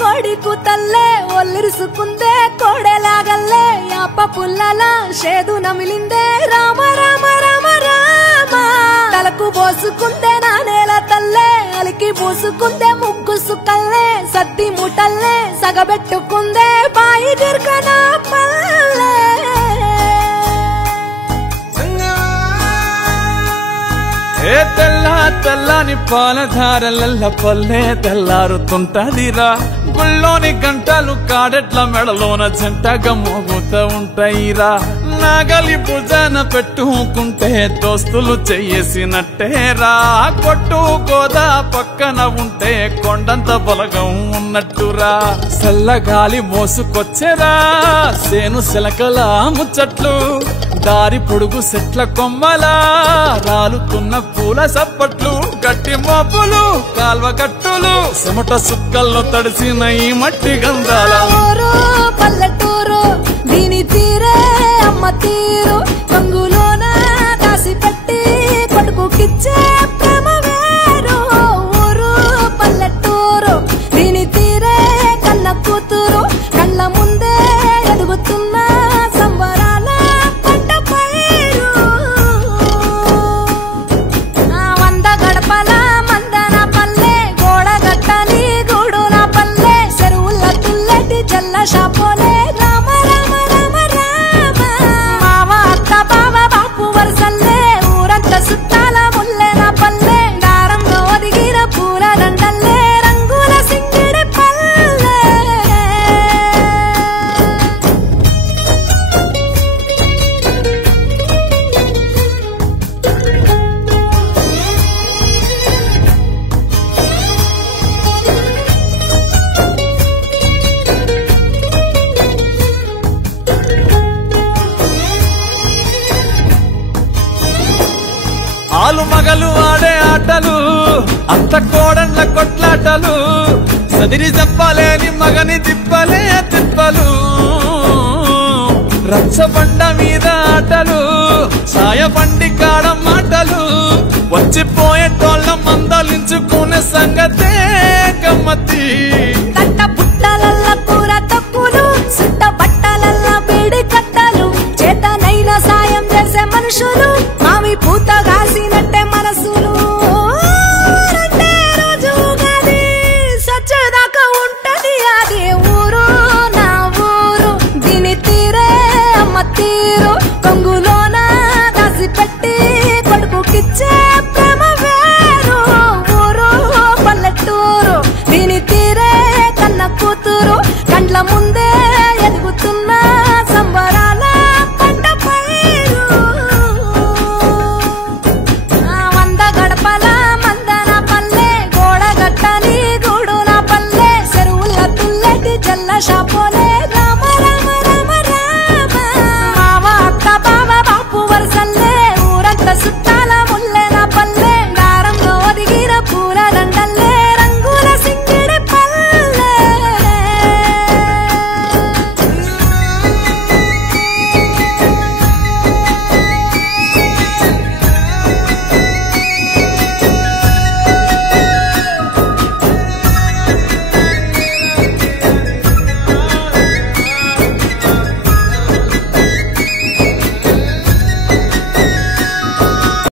కోడి కూతల్లే ఒల్లిరుసుకుందే కోడెలాగల్లే యాప పుల్లల షేదు నమిలిందే రామ రామ రామ రామ తలకు పోసుకుందే నా నేల తల్లే అలికి పూసుకుందే ముగ్గు సుక్కల్లే సద్ది ముటల్లే సగబెట్టుకుందే బాయి దిర్కనా పల్లె తెల్ల తెల్లని పాలధారలల్ల పల్లె తెల్లారుతుంటదిరా గుళ్ళోని గంటలు కాడెట్ల మెడలోన జంటగా మోగుతూ ఉంటాయిరా నాగలి భుజాన పెట్టుకుంటే దోస్తులు చెయ్యేసినట్టేరా కొట్టు గోదా పక్కన ఉంటే కొండంత బలగం ఉన్నట్టురా చల్లగాలి మోసుకొచ్చెరా సేను శిలకల ముచ్చట్లు దారి పొడుగు చెట్ల కొమ్మలా రాలుతున్న పూల సప్పట్లు గట్టి మోపులు కాల్వ కట్టులు చెమట సుక్కల్లో తడిసిన ఈ మట్టి గంధాల పల్లెటూరు దీని తీరే అమ్మ తీరు కంగులోన దాసి పెట్టి కొడుకుకిచ్చే ప్రేమ వేరు ఊరు పల్లెటూరు దీని తీరే కన్న కూతురు కళ్ళ ముందే ఎదుగుతున్న సంబరాల పంట పైరు వంద గడపల మందన పల్లె గోడ గట్టని గూడున పల్లె చెరువుల తుల్లటి జల్ల షాపోలే రామ రామ రామ రామ మావ అత్త బావ బాపు వరసల్లే ఊరంత సుట్టాల ముల్లెన పల్లె దారంలో ఒదిగిన పూల దండల్లే రంగుల సింగిడి పల్లె ఆలు మగలు ఆడే ఆటలు అంత కోడన్ల కొట్లాటలు సదిరి చెప్పలేని మగని తిప్పలే తిప్పలు రచ్చబండ మీద ఆటలు సాయబండి కాడ మాటలు వచ్చిపోయేటోళ్ళ మందలించుకునే సంగతే గమ్మతి కట్ట పుట్టలల్ల కూర తక్కులు సుట్ట బట్టలల్ల బీడి కట్టలు చేతనైన సాయం చేసే మనుషులు మావి పూత కాసినట్టే మనసులు రెండే రోజు గది సచ్చేదాకా ఉంటది అది ఊరు నా ఊరు దీని తీరే అమ్మ తీరు కొంగులోన దాసి పెట్టి కొడుకుకిచ్చే ప్రేమ వేరు ఊరు పల్లెటూరు దీని తీరే కన్న కూతురు